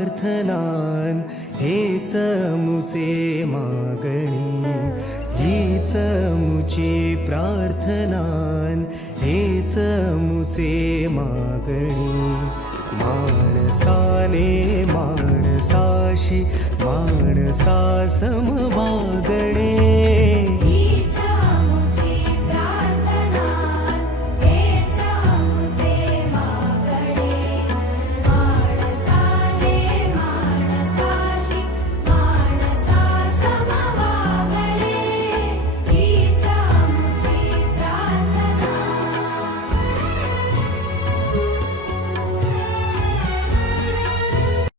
प्रार्थनान हेच मुचे मागणी, हीच मुची प्रार्थनान हेच मुचे मागणी. माणसाने माणसाशी माणसा समवागणे,